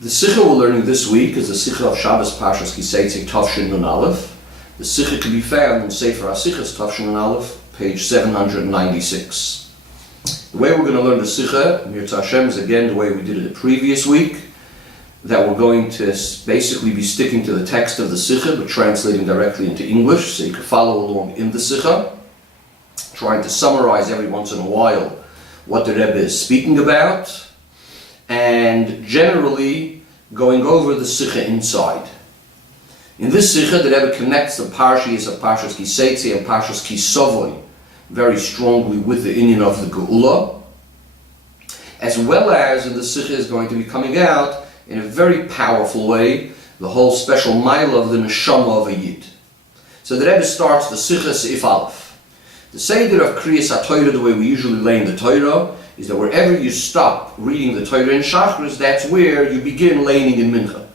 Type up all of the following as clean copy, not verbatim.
The Sikha we're learning this week is the Sikha of Shabbos Parshas Ki Seitze Tavshin Nun Aleph. The Sikha can be found in Sefer HaSichas Tavshin Nun Aleph, page 796. The way we're going to learn the Sikha, Mirza Hashem, is again the way we did it the previous week, that we're going to basically be sticking to the text of the Sikha, but translating directly into English, so you can follow along in the Sikha, trying to summarize every once in a while what the Rebbe is speaking about, and generally going over the Sikha inside. In this Sikha, the Rebbe connects the parshas of Parshas Ki Seitze and Parshas Ki Sovoi very strongly with the inyan of the Geula, as well as in the Sikha is going to be coming out in a very powerful way the whole special mile of the neshama of a yid. So the Rebbe starts the Sikha Seif Aleph. The Seder of Kriyas HaTorah, the way we usually lay in the Torah, is that wherever you stop reading the Torah in Shachris, that's where you begin laying in Mincha.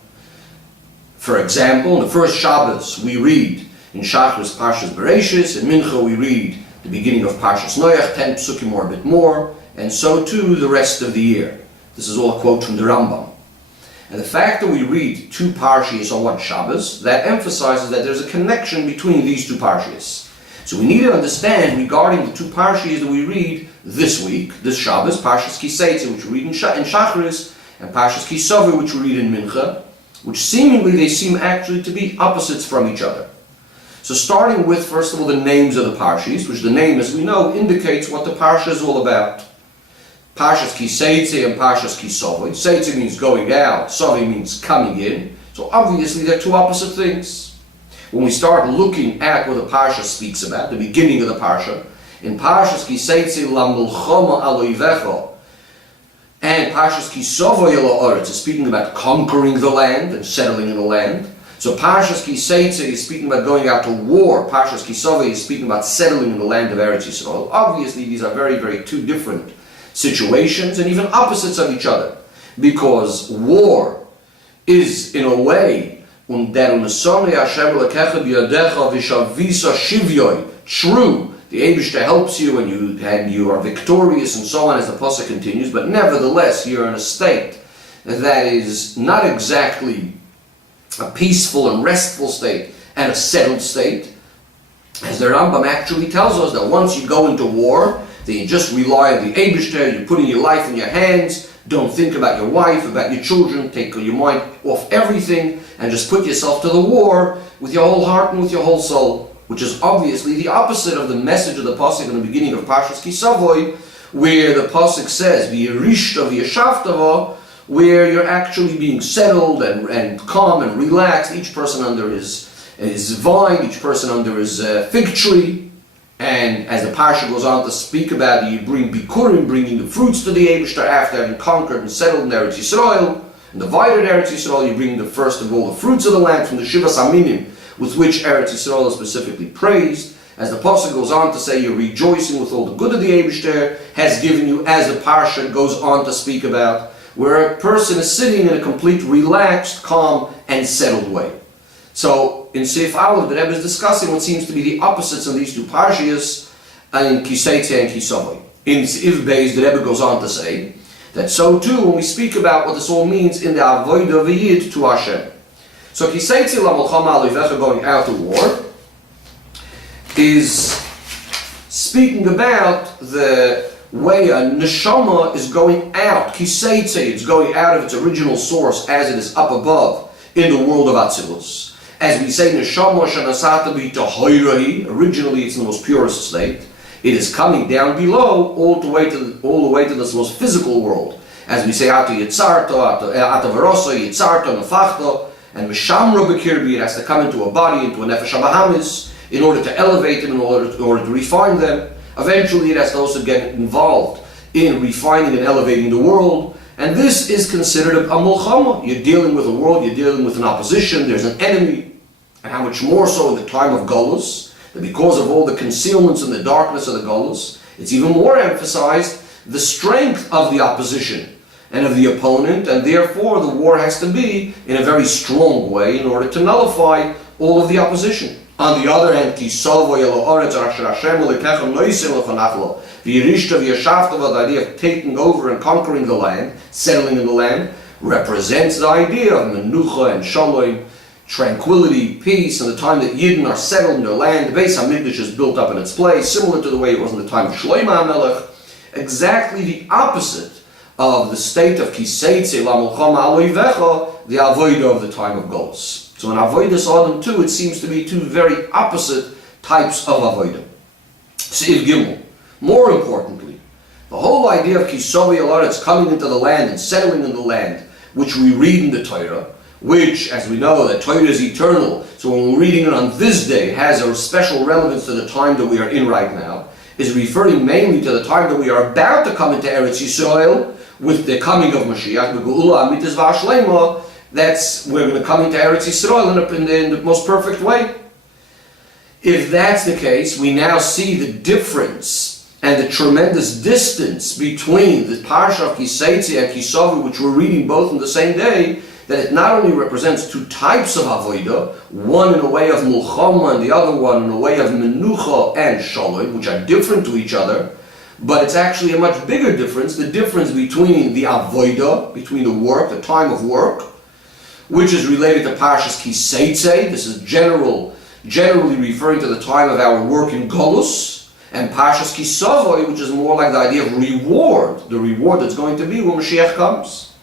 For example, in the first Shabbos we read in Shachris Parshas Bereishis, in Mincha we read the beginning of Parshas Noach, 10 psukim or a bit more, and so too the rest of the year. This is all a quote from the Rambam. And the fact that we read two parshas on one Shabbos, that emphasizes that there's a connection between these two parshas. So we need to understand regarding the two parshas that we read this week, this Shabbos, Parshas Ki Seitze, which we read in Shachris, and Parshas Ki Sovei, which we read in Mincha, which seemingly they seem actually to be opposites from each other. So starting with, first of all, the names of the parshas, which the name, as we know, indicates what the parsha is all about. Parshas Ki Seitze and Parshas Ki Sovei. Seitze means going out, Sovei means coming in. So obviously they're two opposite things. When we start looking at what the parsha speaks about, the beginning of the parsha, in Parshas Ki Seitze la milchama al oivecha, and Parshas Ki Sovei lo oretz is speaking about conquering the land and settling in the land. So Parshas Ki Seitze is speaking about going out to war. Parshas Ki Sovei is speaking about settling in the land of Eretz Yisrael. Obviously, these are very, very two different situations and even opposites of each other, because war is in a way true. The Eibishter helps you and you are victorious and so on, as the pasuk continues, but nevertheless you're in a state that is not exactly a peaceful and restful state and a settled state. As the Rambam actually tells us that once you go into war, then you just rely on the Eibishter, you're putting your life in your hands, don't think about your wife, about your children, take your mind off everything, and just put yourself to the war with your whole heart and with your whole soul, which is obviously the opposite of the message of the pasuk in the beginning of Parshas Ki Sovei, where the pasuk says, "V'yirishta v'yashavtava," where you're actually being settled and calm and relaxed, each person under his vine, each person under his fig tree. And as the parsha goes on to speak about, you bring bikurim, bringing the fruits to the Eibishter after having conquered and settled in Eretz Yisrael, and divided Eretz Yisrael. You bring the first of all the fruits of the land from the Shivas Aminim, with which Eretz Yisrael is specifically praised. As the pasuk goes on to say, you're rejoicing with all the good of the Eibishter has given you, as the parsha goes on to speak about, where a person is sitting in a complete relaxed, calm, and settled way. So in Seif Aleph, the Rebbe is discussing what seems to be the opposites of these two parshas in Ki Seitze and Ki Sovei. In Seif Beis, the Rebbe goes on to say that so too, when we speak about what this all means in the avodah of a yid to Hashem. So Ki Seitze la milchama al oivecha, going out to war, is speaking about the way a neshama is going out. Ki Seitze, it's going out of its original source as it is up above in the world of Atzilus. As we say, neshama shenasata b'tohoirahi, originally it's in the most purest state. It is coming down below all the way to this most physical world. As we say, ata yitzarto, ata varosa, yitzarto, nefachto, and mishamra b'kirbi, it has to come into a body, into a nefesh habahamis, in order to elevate them, in order to refine them. Eventually it has to also get involved in refining and elevating the world. And this is considered a mulchama. You're dealing with a world, you're dealing with an opposition, there's an enemy. And how much more so in the time of Golus, that because of all the concealments and the darkness of the Golus, it's even more emphasized the strength of the opposition and of the opponent, and therefore the war has to be in a very strong way in order to nullify all of the opposition. On the other hand, the idea of taking over and conquering the land, settling in the land, represents the idea of menucha and shalom, tranquility, peace, and the time that Yidden are settled in their land. The Beis HaMikdash is built up in its place, similar to the way it was in the time of Shlomo HaMelech. Exactly the opposite of the state of Ki Seitze la Milchama al Oivecha, the avodah of the time of Golus. So in Avodas Adam too, it seems to be two very opposite types of avodah. Seif Gimel. More importantly, the whole idea of Kisovi Alaretz coming into the land and settling in the land, which we read in the Torah, which, as we know, that Torah is eternal, so when we're reading it on this day, has a special relevance to the time that we are in right now, is referring mainly to the time that we are about to come into Eretz Yisrael, with the coming of Mashiach, the Geula Amitis V'Ashlema. That's, we're going to come into Eretz Yisrael in the most perfect way. If that's the case, we now see the difference and the tremendous distance between the Parsha of Ki Seitze and Ki Sovi, which we're reading both on the same day, that it not only represents two types of avodah, one in a way of Mulchama and the other one in a way of Menucha and Shalom, which are different to each other, but it's actually a much bigger difference, the difference between the avodah, between the work, the time of work, which is related to Parshas Ki Seitze. This is generally referring to the time of our work in Golus, and Parshas Ki Sovi, which is more like the idea of reward, the reward that's going to be when Mashiach comes.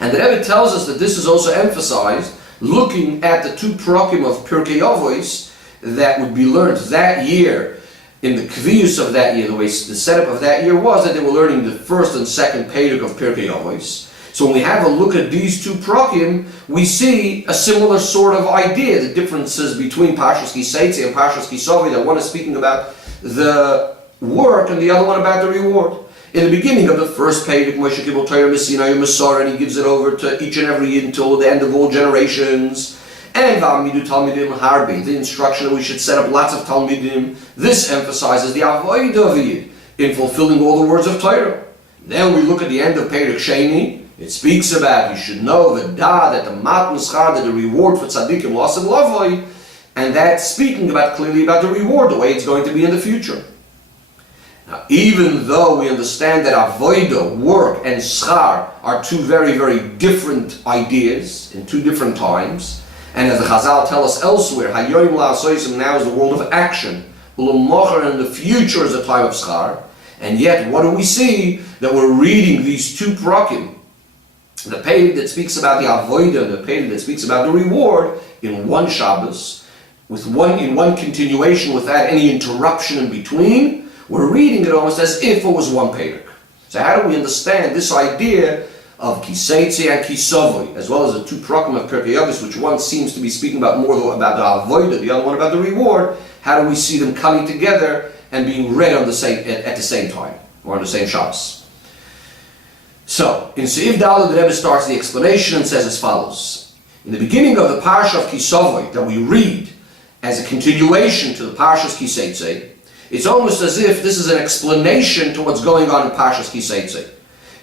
And the Rebbe tells us that this is also emphasized looking at the two prakim of Pirkei Avos that would be learned that year. In the kviyus of that year, the way the setup of that year was that they were learning the first and second Perek of Pirkei Avos. So when we have a look at these two prakim, we see a similar sort of idea, the differences between Parshas Ki Seitze and Parshas Ki Sovi, that one is speaking about the work and the other one about the reward. In the beginning of the first Perek, Moshe Kibbutz Torah Messina Yom, and he gives it over to each and every Yid until the end of all generations. And V'amidu Talmidim Harbi, the instruction that we should set up lots of Talmidim. This emphasizes the avodah of Yid in fulfilling all the words of Torah. Then we look at the end of Perek Sheni. It speaks about, you should know, that the mat mischar, that the reward for tzaddikim lost and lavoi, and that's speaking about clearly about the reward, the way it's going to be in the future. Now, even though we understand that avodah, work, and schar are two very, very different ideas in two different times, and as the Chazal tell us elsewhere, Hayoim la'asoisim, now is the world of action, Ulam and the future is a time of schar, and yet what do we see? That we're reading these two prakim, the Perek that speaks about the avodah, the Perek that speaks about the reward, in one Shabbos, in one continuation without any interruption in between. We're reading it almost as if it was one Perek. So how do we understand this idea of Ki Seitze and Ki Sovi, as well as the two prakim of Pirkei Avos, which one seems to be speaking about more about the avodah, the other one about the reward? How do we see them coming together and being read on the same at the same time, or on the same Shabbos? So, in Seif Daled, the Rebbe starts the explanation and says as follows. In the beginning of the Parsha of Ki Sovi, that we read as a continuation to the Parshas Ki Seitze, it's almost as if this is an explanation to what's going on in Parshas Ki Seitze.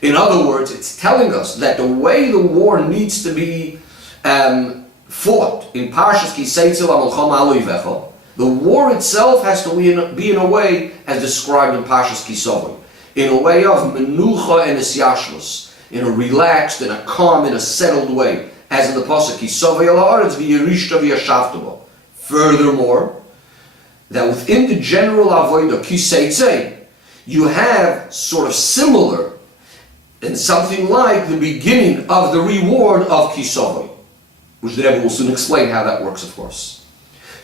In other words, it's telling us that the way the war needs to be fought in Parshas Ki Seitze la Milchama al Oivecha, the war itself has to be in a way as described in Parshas Ki Sovi, in a way of menucha and isyashlos, in a relaxed, in a calm, in a settled way, as in the pasuk Ki Sovi al haaretz v'yirishta v'yashavta bo. Furthermore, that within the general avodah Ki Seitze, you have sort of similar and something like the beginning of the reward of Ki Sovi, which the Rebbe will soon explain how that works, of course.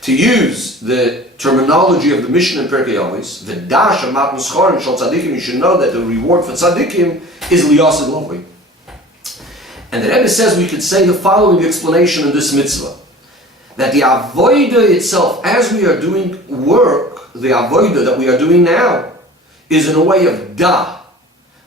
To use the terminology of the Mishnah in Pirkei Avos, the dash of mat mischar and shal tzaddikim, you should know that the reward for tzaddikim is liyasid lavoi. And the Rebbe says we could say the following explanation in this mitzvah, that the avodah itself, as we are doing work, the avodah that we are doing now, is in a way of da.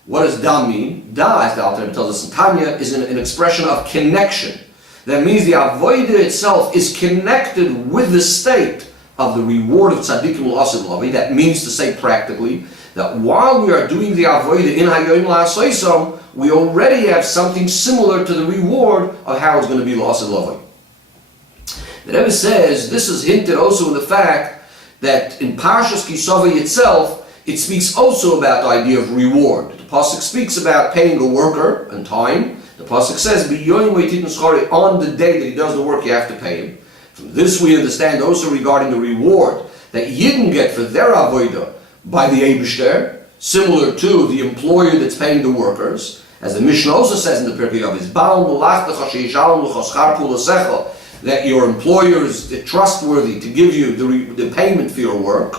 What does da mean? Da, as the Alter Rebbe tells us in Tanya, is an expression of connection. That means the avodah itself is connected with the state of the reward of tzaddikim l'asad lavi. That means to say practically that while we are doing the avodah in hayoim la'asoisam, we already have something similar to the reward of how it's going to be l'asad lavi. The Rebbe says this is hinted also in the fact that in Parshas Ki Sovi itself, it speaks also about the idea of reward. The Pasuk speaks about paying a worker and time. The Pasuk says, on the day that he does the work, you have to pay him. From this we understand also regarding the reward that Yidden get for their avodah by the Eibishter, similar to the employer that's paying the workers. As the Mishnah also says in the Pirkei Avos, that your employer is trustworthy to give you the payment for your work.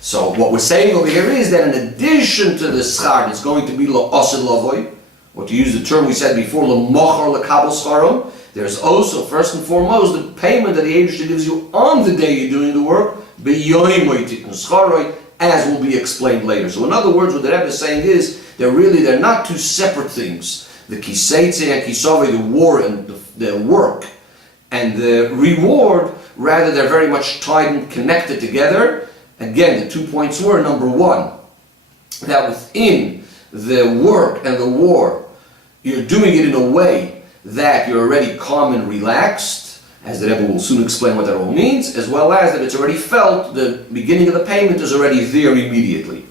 So what we're saying over here is that in addition to the schar, it's going to be lo-osid lavoy, or to use the term we said before, lo-mochar le-kabel scharom. There's also, first and foremost, the payment that the Eibishter gives you on the day you're doing the work, as will be explained later. So in other words, what the Rebbe is saying is, they're not two separate things. The kiseitze and kisave, the war and the work, and the reward, rather they're very much tied and connected together. Again, the 2 points were, number one, that within the work and the war, you're doing it in a way that you're already calm and relaxed, as the Rebbe will soon explain what that all means, as well as that it's already felt, the beginning of the payment is already there immediately.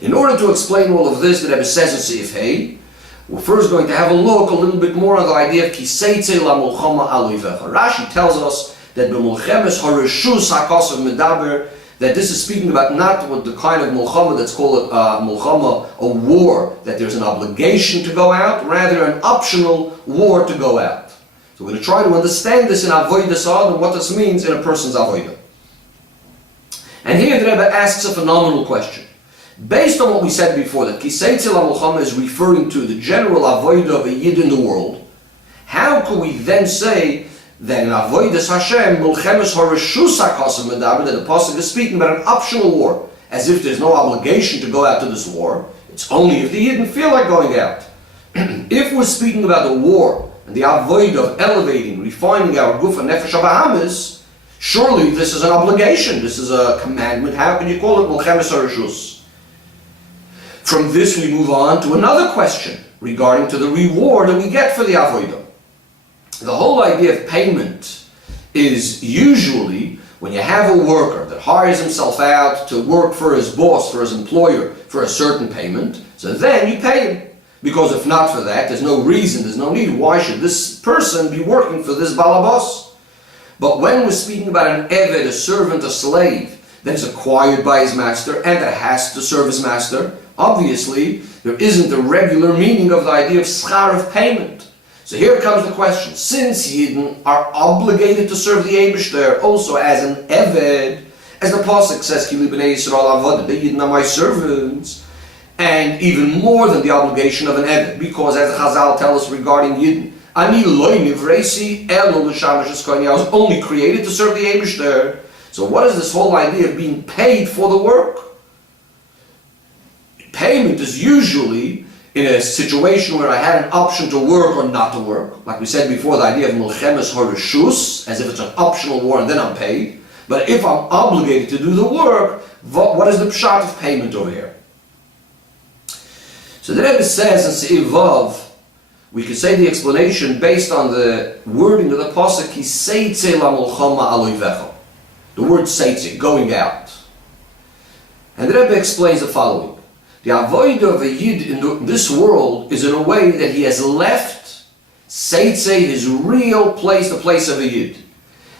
In order to explain all of this, the Rebbe says in Seif Hey, we're first going to have a look a little bit more on the idea of ki seitze la mulchama aloivecha. Rashi tells us that b'mulchemes harishus hakasav medaber, that this is speaking about not what the kind of mulchama that's called mulchama, a war, that there's an obligation to go out, rather an optional war to go out. So we're going to try to understand this in avodah sa'ad and what this means in a person's avodah. And here the Rebbe asks a phenomenal question. Based on what we said before, that Kiseitze LaMulchama is referring to the general avodah of a Yid in the world, how could we then say that in avodas Hashem, Mulchemes Harishus HaKasav Medaber, that the Pasuk is speaking about an optional war, as if there's no obligation to go out to this war, it's only if the Yid didn't feel like going out. If we're speaking about the war, and the avodah of elevating, refining our guf and nefesh habahamis, surely this is an obligation, this is a commandment. How can you call it Mulchemes Harishus? From this we move on to another question regarding to the reward that we get for the avodah. The whole idea of payment is usually when you have a worker that hires himself out to work for his boss, for his employer, for a certain payment, so then you pay him. Because if not for that, there's no reason, there's no need. Why should this person be working for this balabas? But when we're speaking about an eved, a servant, a slave, that is acquired by his master and that has to serve his master, obviously there isn't the regular meaning of the idea of schar, of payment. So here comes the question. Since Yidden are obligated to serve the Eibishter also as an eved, as the Pasuk says, Ki li b'nei Yisrael avodah, the Yidden are my servants, and even more than the obligation of an eved, because as the Chazal tell us regarding Yidden, Ani loy nivreisi elo l'shamash eskoini, I was only created to serve the Eibishter. So what is this whole idea of being paid for the work? Payment is usually in a situation where I had an option to work or not to work. Like we said before, the idea of Mulchemes Harishus, as if it's an optional war and then I'm paid. But if I'm obligated to do the work, what is the pshat of payment over here? So the Rebbe says in Seif Vav, we could say the explanation based on the wording of the Pasuk, Ki Seitze LaMulchama Aloivecha. The word Seitze, going out. And the Rebbe explains the following. The avodah of a Yid in this world is in a way that he has left Seitze, his real place, the place of a Yid.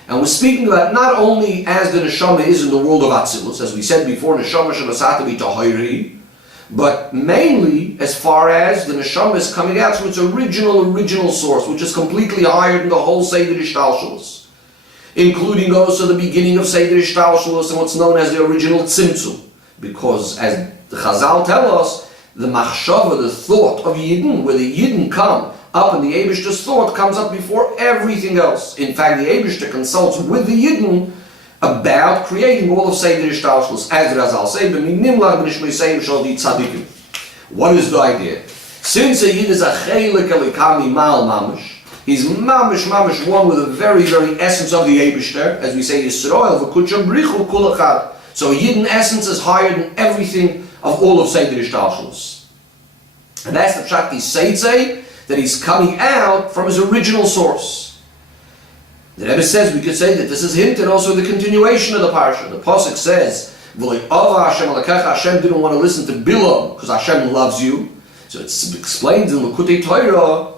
And we're speaking about not only as the neshama is in the world of Atzilus, as we said before, neshama shenasata b'tahiri, but mainly as far as the neshama is coming out from its original source, which is completely higher than the whole Seder Ishtalshalos, including also the beginning of Seder Ishtalshalos and what's known as the original Tzimtzum. Because as the Chazal tell us, the machshava, the thought of Yidden, where the Yidden come up and the Eibishter's thought comes up before everything else. In fact, the Eibishter consults with the Yidden about creating all of Seder Ishtalshalos. As the Chazal say, what is the idea? Since a Yid is a chelik elikami mal mamish, he's mamish one with the very essence of the Eibishter, as we say, Yisrael v'kutsha brichu kulachad. So Yidden essence is higher than everything of all of Seder Ishtalshalos. And that's the pshat Seitze, that he's coming out from his original source. The Rebbe says we could say that this is hinted also in the continuation of the parsha. The Pasuk says, Hashem didn't want to listen to Bilam because Hashem loves you. So it's explained in L'Kutei Torah,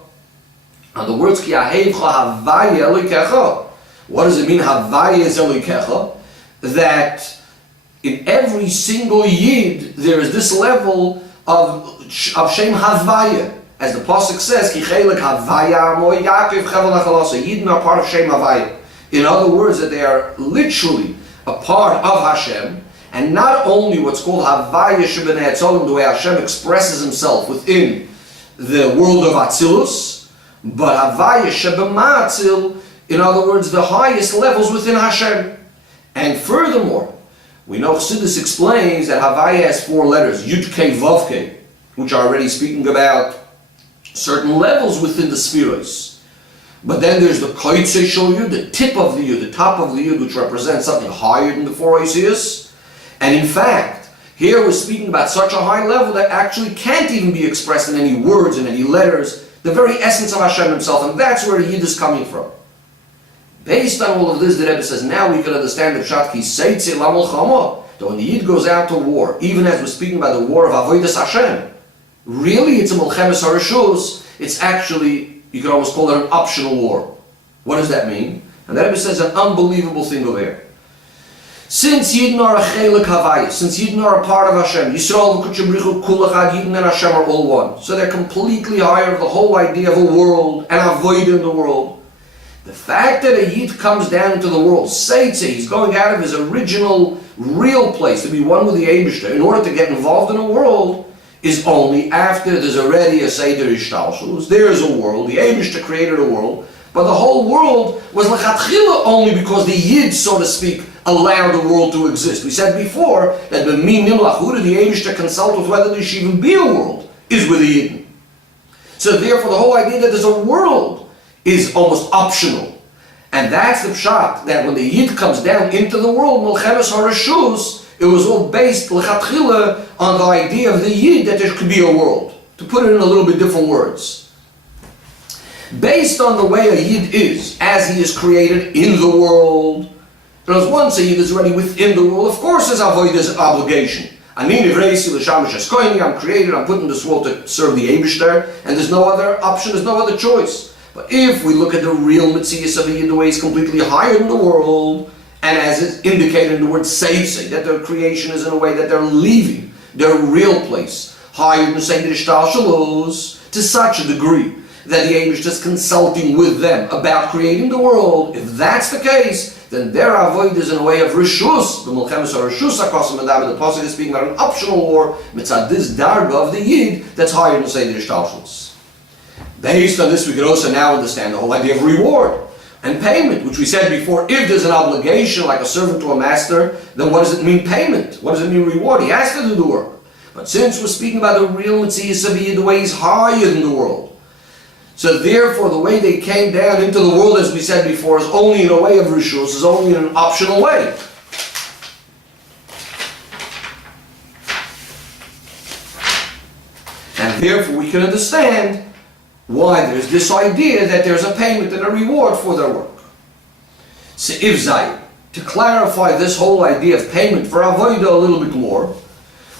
and the words Ki Ahevcha Havaya Elokecha. What does it mean, Havaya is Elokecha? That in every single Yid there is this level of Shem Havaya. As the Pasuk says, Ki Chelik Havaya Amo Yaakov Chevel Nachalasa. Yidden are part of Shem Havaya. In other words, that they are literally a part of Hashem, and not only what's called Havaya Shebnei Atzolim, the way Hashem expresses himself within the world of Atzilus, but Havaya Shebematzil, in other words, the highest levels within Hashem. And furthermore, we know Chassidus explains that Havaya has 4 letters, Yud Kei Vav Kei, which are already speaking about certain levels within the spheres. But then there's the Koitze Shel Yud, the tip of the Yud, the top of the Yud, which represents something higher than the 4 Oisius. And in fact, here we're speaking about such a high level that actually can't even be expressed in any words, in any letters, the very essence of Hashem himself, and that's where the Yid is coming from. Based on all of this, the Rebbe says, now we can understand the Pshat Ki Seitze La Malchama, that when the Yid goes out to war, even as we're speaking about the war of Avodas Hashem, really it's a Melchemes HaReshus, it's actually, you could almost call it an optional war. What does that mean? And the Rebbe says an unbelievable thing over here. Since Yidden are a Chelik Havaya, since Yidden are a part of Hashem, Yisrael v'Kutshebrichu Kulachad, Yidden and Hashem are all one. So they're completely higher of the whole idea of a world and avoid in the world. The fact that a Yid comes down into the world, Seitze, he's going out of his original, real place to be one with the Eibishter in order to get involved in a world, is only after there's already a Seder Ishtalshus. There's a world, the Eibishter created a world, but the whole world was lechatchila only because the Yid, so to speak, allowed the world to exist. We said before that the Min Nimlach, who did the Eibishter consult with whether there should even be a world, is with the Yidden. So therefore the whole idea that there's a world is almost optional. And that's the pshat, that when the Yid comes down into the world, Melchemes HaReshus, it was all based lechatchila on the idea of the Yid that there could be a world. To put it in a little bit different words. Based on the way a Yid is, as he is created in the world, because once a Yid is already within the world, of course there's avodas obligation. I'm created, I'm put in this world to serve the Eibishter, and there's no other option, there's no other choice. But if we look at the real Metzias of a Yid, the way he's completely higher than the world, and as is indicated in the word Seitze, that their creation is in a way that they're leaving their real place, higher than Seder Ishtalshalos, to such a degree that the Eibishter is consulting with them about creating the world. If that's the case, then their avoid is in a way of Rishus, the Melchemes HaReshus HaKosim Adab, the Pasuk is speaking about an optional war, mitzad this darga of the Yid, that's higher than Seder Ishtalshalos. Based on this, we can also now understand the whole idea of reward and payment, which we said before. If there's an obligation like a servant to a master, then what does it mean payment? What does it mean reward? He has to do the work. But since we're speaking about the real Metzias of Yid, the way he's higher than the world, so therefore the way they came down into the world, as we said before, is only in a way of Rishus, is only in an optional way. And therefore we can understand why there's this idea that there's a payment and a reward for their work. So if Zay, to clarify this whole idea of payment for Avodah a little bit more,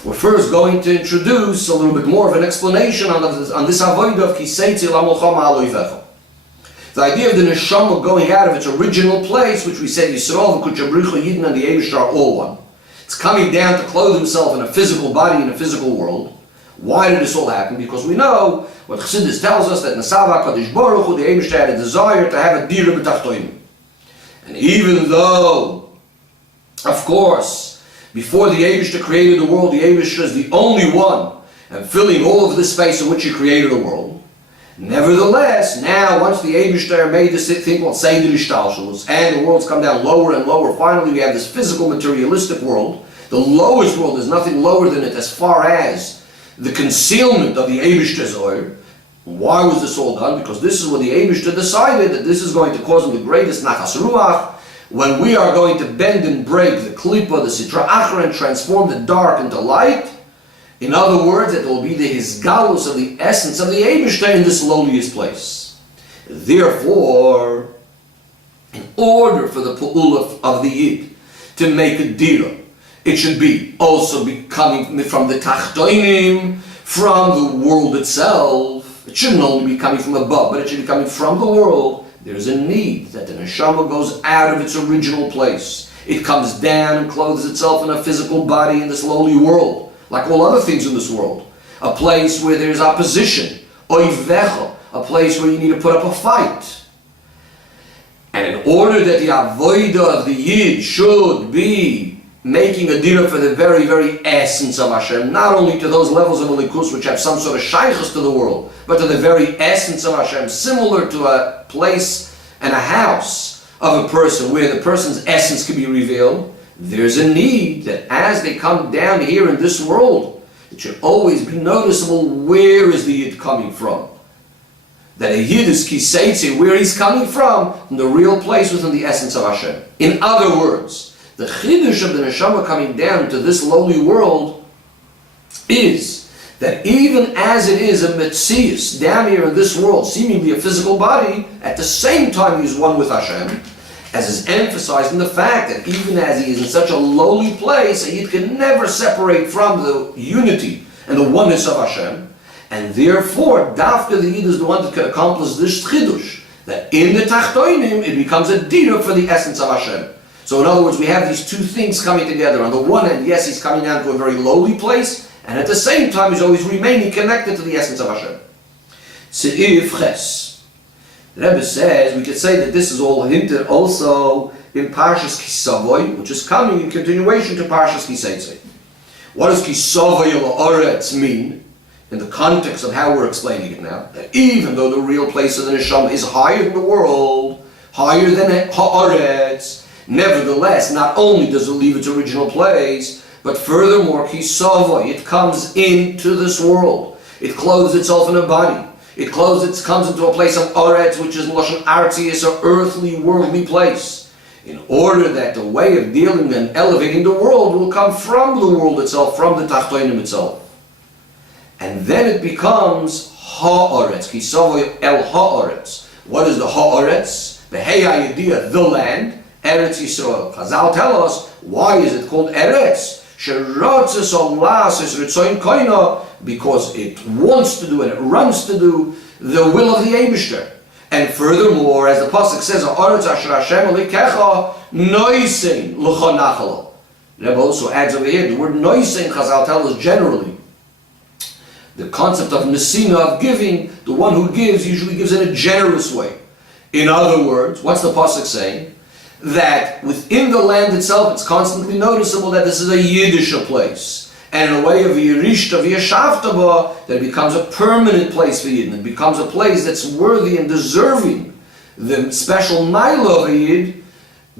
we're first going to introduce a little bit more of an explanation on this Avodah of Ki Seitze La Malchama Aloivecha. The idea of the Neshama going out of its original place, which we said Yisrael, V'Kutshebrichu, Yidden, and the Eibishter are all one. It's coming down to clothe himself in a physical body, in a physical world. Why did this all happen? Because we know what Chassidus tells us that Nesava Kadosh Baruch Hu, the Eibishter, had a desire to have a dira b'tachtonim. And even though, of course, before the Eibishter created the world, the Eibishter is the only one and filling all of this space in which he created the world. Nevertheless, now once the Eibishter made this thing called Seder Ishtalshalos, and the world's come down lower and lower, finally we have this physical materialistic world. The lowest world is nothing lower than it as far as the concealment of the Eibishter's oil. Why was this all done? Because this is what the Eibishter decided, that this is going to cause him the greatest nachas ruach, when we are going to bend and break the klipa, the sitra achra, and transform the dark into light. In other words, that will be the hisgalus of the essence of the Eibishter in this lowliest place. Therefore, in order for the pu'ula of the Yid to make a dira, it should be also be coming from the tachtoinim, from the world itself. It shouldn't only be coming from above, but it should be coming from the world. There's a need that the neshama goes out of its original place. It comes down and clothes itself in a physical body in this lowly world, like all other things in this world. A place where there's opposition, oivecha, a place where you need to put up a fight. And in order that the avodah of the Yid should be making a dira for the very, very essence of Hashem, not only to those levels of Elikus which have some sort of shaykhus to the world, but to the very essence of Hashem, similar to a place and a house of a person where the person's essence can be revealed. There's a need that as they come down here in this world, it should always be noticeable where is the Yid coming from. That a Yid is ki Seitze, where he's coming from the real place within the essence of Hashem. In other words, the chidush of the neshama coming down to this lowly world is that even as it is a metzius down here in this world, seemingly a physical body, at the same time he is one with Hashem, as is emphasized in the fact that even as he is in such a lowly place, a Yid can never separate from the unity and the oneness of Hashem, and therefore, dafka the Yid is the one that can accomplish this chidush, that in the tachtoinim it becomes a dira for the essence of Hashem. So in other words, we have these two things coming together. On the one hand, yes, he's coming down to a very lowly place, and at the same time, he's always remaining connected to the essence of Hashem. Se'if ches. The Rebbe says, we could say that this is all hinted also in Parshas Kisavoy, which is coming in continuation to Parshas Kiseitze. What does Kisavoy Oretz mean in the context of how we're explaining it now? That even though the real place of the Neshama is higher than the world, higher than Ha'aretz, nevertheless, not only does it leave its original place, but furthermore, Kisavoy, it comes into this world. It clothes itself in a body. It comes into a place of Oretz, which is Lashon Artzius, an earthly, worldly place. In order that the way of dealing and elevating the world will come from the world itself, from the Tachtoinim itself. And then it becomes Ha'aretz, Kisavoy El Ha'aretz. What is the Ha'aretz? The Heya Yediyah, the land. Eretz Yisrael. Chazal tell us, why is it called Eretz? Because it wants to do and it runs to do the will of the Eibishter. And furthermore, as the Pasuk says, Eretz Asher Hashem Elikecha Noisein L'cha Nachalo. Rebbe also adds over here, the word Noisein, Chazal tell us generally, the concept of Nesina, of giving, the one who gives usually gives in a generous way. In other words, what's the Pasuk saying? That within the land itself, it's constantly noticeable that this is a Yiddish place. And in a way of Yerishta, Yeshavtaba, that it becomes a permanent place for Yid. And it becomes a place that's worthy and deserving the special Naila of a Yid,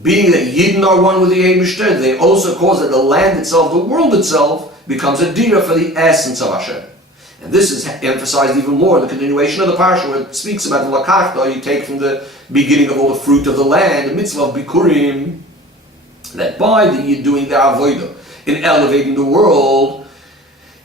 being that Yidden are one with the Eibishter. They also cause that the land itself, the world itself, becomes a dira for the essence of Hashem. And this is emphasized even more in the continuation of the parsha, where it speaks about the lakachta, you take from the beginning of all the fruit of the land, the mitzvah of bikurim, that by the Yid doing the avodah, in elevating the world,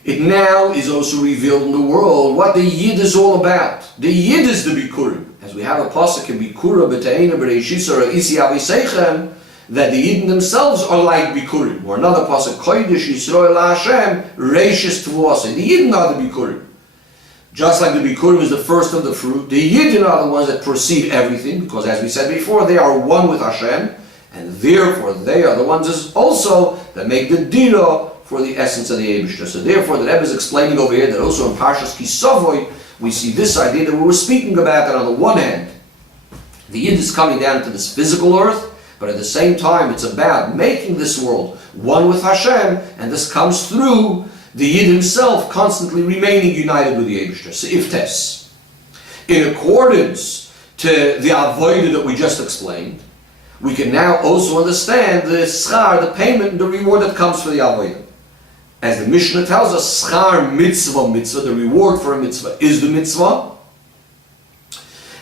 it now is also revealed in the world what the Yid is all about. The Yid is the bikurim. As we have a pasuk in Bikura b'teina b'reishisa isi aviseichem, that the Yidden themselves are like bikurim. Or another pasuk, kodesh Yisrael Hashem reishis tvuase. The Yidden are the bikurim. Just like the bikurim is the first of the fruit, the Yidden are the ones that precede everything, because as we said before, they are one with Hashem, and therefore they are the ones also that make the dira for the essence of the Eibishter. So therefore the Rebbe is explaining over here that also in Parshas Kisavoy we see this idea that we were speaking about, that on the one hand the Yid is coming down to this physical earth, but at the same time it's about making this world one with Hashem, and this comes through the Yid himself constantly remaining united with the Eibishter. Se'iftes. In accordance to the avodah that we just explained, we can now also understand the schar, the payment, the reward that comes for the avodah. As the Mishnah tells us, schar mitzvah, the reward for a mitzvah is the mitzvah.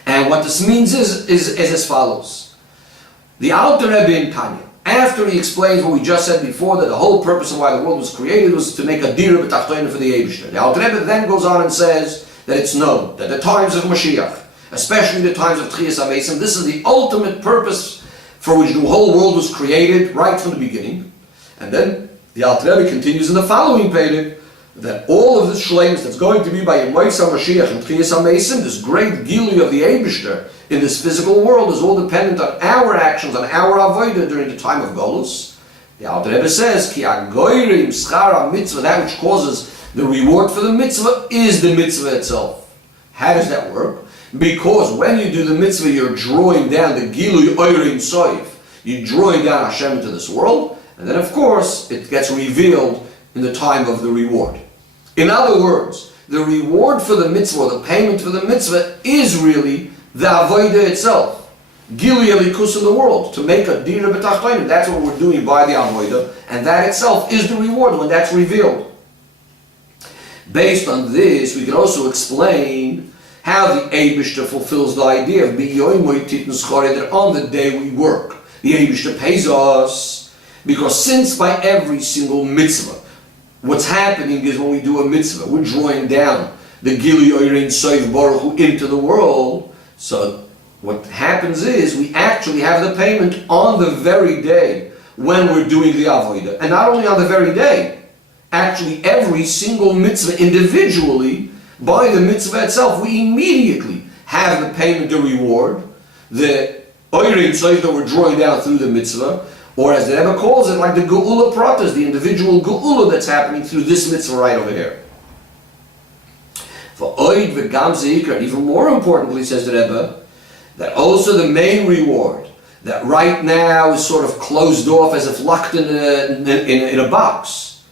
And what this means is as follows. The Alter Rebbe in Tanya, after he explains what we just said before, that the whole purpose of why the world was created was to make a dira b'tachtoinu for the Eibishter. The Alter Rebbe then goes on and says that it's known that the times of Mashiach, especially the times of Tchias HaMesim, this is the ultimate purpose for which the whole world was created right from the beginning. And then the Alter Rebbe continues in the following page, that all of this shleimus that's going to be by Yemais HaMashiach and Tchiyas HaMeisim, this great gilui of the Eibishter in this physical world, is all dependent on our actions, on our avodah during the time of Golus. The Alter Rebbe says, Ki agoyrim schar ha-mitzvah, that which causes the reward for the mitzvah, is the mitzvah itself. How does that work? Because when you do the mitzvah, you're drawing down the gilui oirin soif. You're drawing down Hashem into this world, and then of course it gets revealed in the time of the reward. In other words, the reward for the mitzvah, or the payment for the mitzvah, is really the avodah itself. Gilui elikus in the world, to make a dira b'tachtonim. That's what we're doing by the avodah, and that itself is the reward when that's revealed. Based on this, we can also explain how the Eibishter fulfills the idea of biyoimoy titn schore, that on the day we work, the Eibishter pays us, because since by every single mitzvah, what's happening is when we do a mitzvah, we're drawing down the Gilui Oirein Soif Baruch Hu into the world. So what happens is we actually have the payment on the very day when we're doing the avodah, and not only on the very day, actually every single mitzvah individually, by the mitzvah itself, we immediately have the payment, the reward, the Oirein Soif that we're drawing down through the mitzvah, or as the Rebbe calls it, like the Geula Pratas, the individual Geula that's happening through this mitzvah right over here. For Oid v'gam zeikar, and even more importantly, says the Rebbe, that also the main reward, that right now is sort of closed off as if locked in a box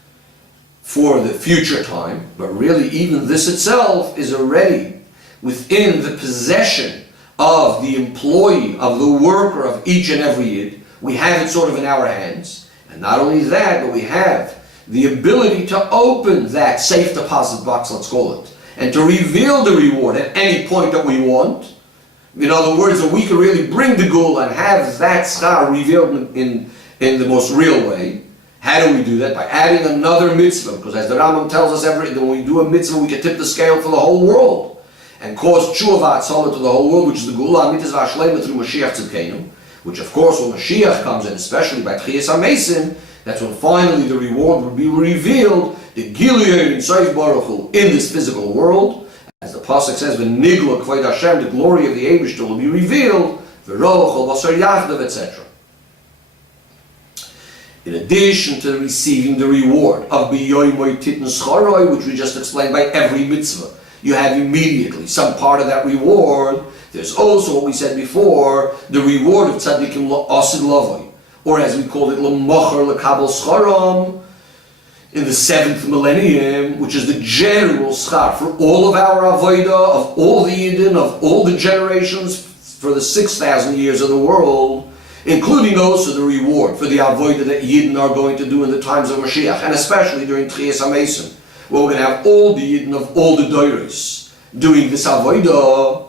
for the future time, but really even this itself is already within the possession of the employee, of the worker of each and every Yid. We have it sort of in our hands. And not only that, but we have the ability to open that safe deposit box, let's call it, and to reveal the reward at any point that we want. In other words, that we can really bring the goal and have that schar revealed in the most real way. How do we do that? By adding another mitzvah, because as the Rambam tells us, when we do a mitzvah, we can tip the scale for the whole world and cause tshuva v'atzala to the whole world, which is the Geula Amitis v'Hashleima through Mashiach Tzidkeinu. Which of course when Mashiach comes in, especially by Tchiyas HaMeisim, that's when finally the reward will be revealed, the Gilui in Soif Baruch Hu in this physical world. As the Pasuk says, V'nigla Kvod Hashem, the glory of the Eibishter will be revealed, V'rochel V'asar Yachdav, etc. In addition to receiving the reward of Biyoimoy Titn Schoroi, which we just explained by every mitzvah, you have immediately some part of that reward. There's also what we said before, the reward of tzaddikim la'asid lavoi, or as we called it, l'mocher l'kabel scharam, in the 7th millennium, which is the general schar for all of our avodah, of all the Yidden, of all the generations, for the 6,000 years of the world, including also the reward for the avodah that Yidden are going to do in the times of Mashiach, and especially during Tchiyas HaMeisim, where we're going to have all the Yidden of all the doros doing this avodah,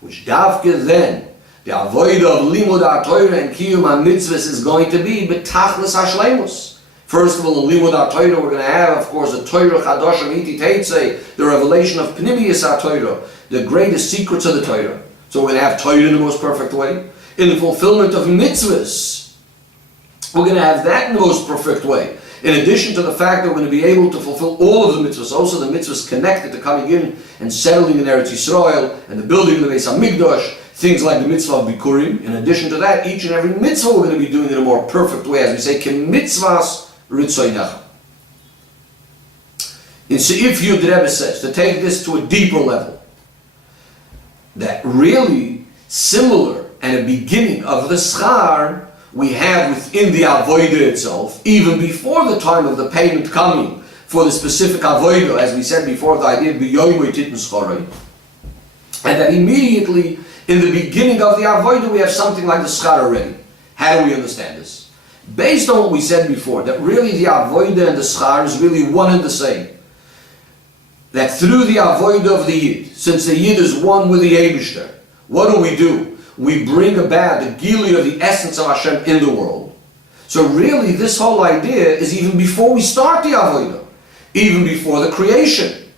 which davke then, the avodah of limud ha-Torah and kiyum ha-mitzvahs is going to be betachlis ha-shleimus. First of all, in limud ha-Torah we're going to have, of course, the Torah chadash amiti Seitze, the revelation of pnimiyus ha-Torah, the greatest secrets of the Torah. So we're going to have Torah in the most perfect way. In the fulfillment of mitzvahs, we're going to have that in the most perfect way. In addition to the fact that we're going to be able to fulfill all of the mitzvahs, also the mitzvahs connected to coming in and settling in Eretz Yisrael and the building of the Beis HaMikdash, things like the mitzvah of Bikurim. In addition to that, each and every mitzvah we're going to be doing in a more perfect way, as we say, Kim mitzvahs ritzoynach. In Seif Yud, the Rebbe says, to take this to a deeper level, that really similar and a beginning of the schar we have within the avodah itself, even before the time of the payment coming for the specific avodah, as we said before, the idea of biyoimoy titn schorei, and that immediately in the beginning of the avodah we have something like the schar already. How do we understand this? Based on what we said before, that really the avodah and the schar is really one and the same. That through the avodah of the Yid, since the Yid is one with the Eibishter, what do? We bring about the gilui of the essence of Hashem in the world. So really this whole idea is even before we start the avodah, even before the creation.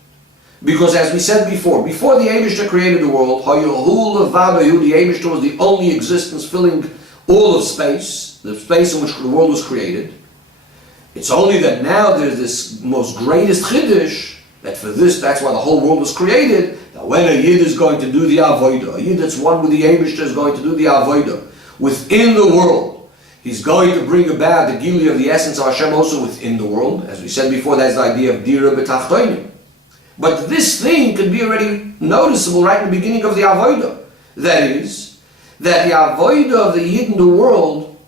Because as we said before the Eibishter created the world, the Eibishter was the only existence filling all of space, the space in which the world was created. It's only that now there's this most greatest chiddush, that for this, that's why the whole world was created, that when a Yid is going to do the Avodah, a Yid that's one with the Eibishter is going to do the Avodah within the world, he's going to bring about the Gili of the essence of Hashem also within the world. As we said before, that's the idea of Dira B'Tachtoinim. But this thing could be already noticeable right in the beginning of the Avodah. That is, that the Avodah of the Yid in the world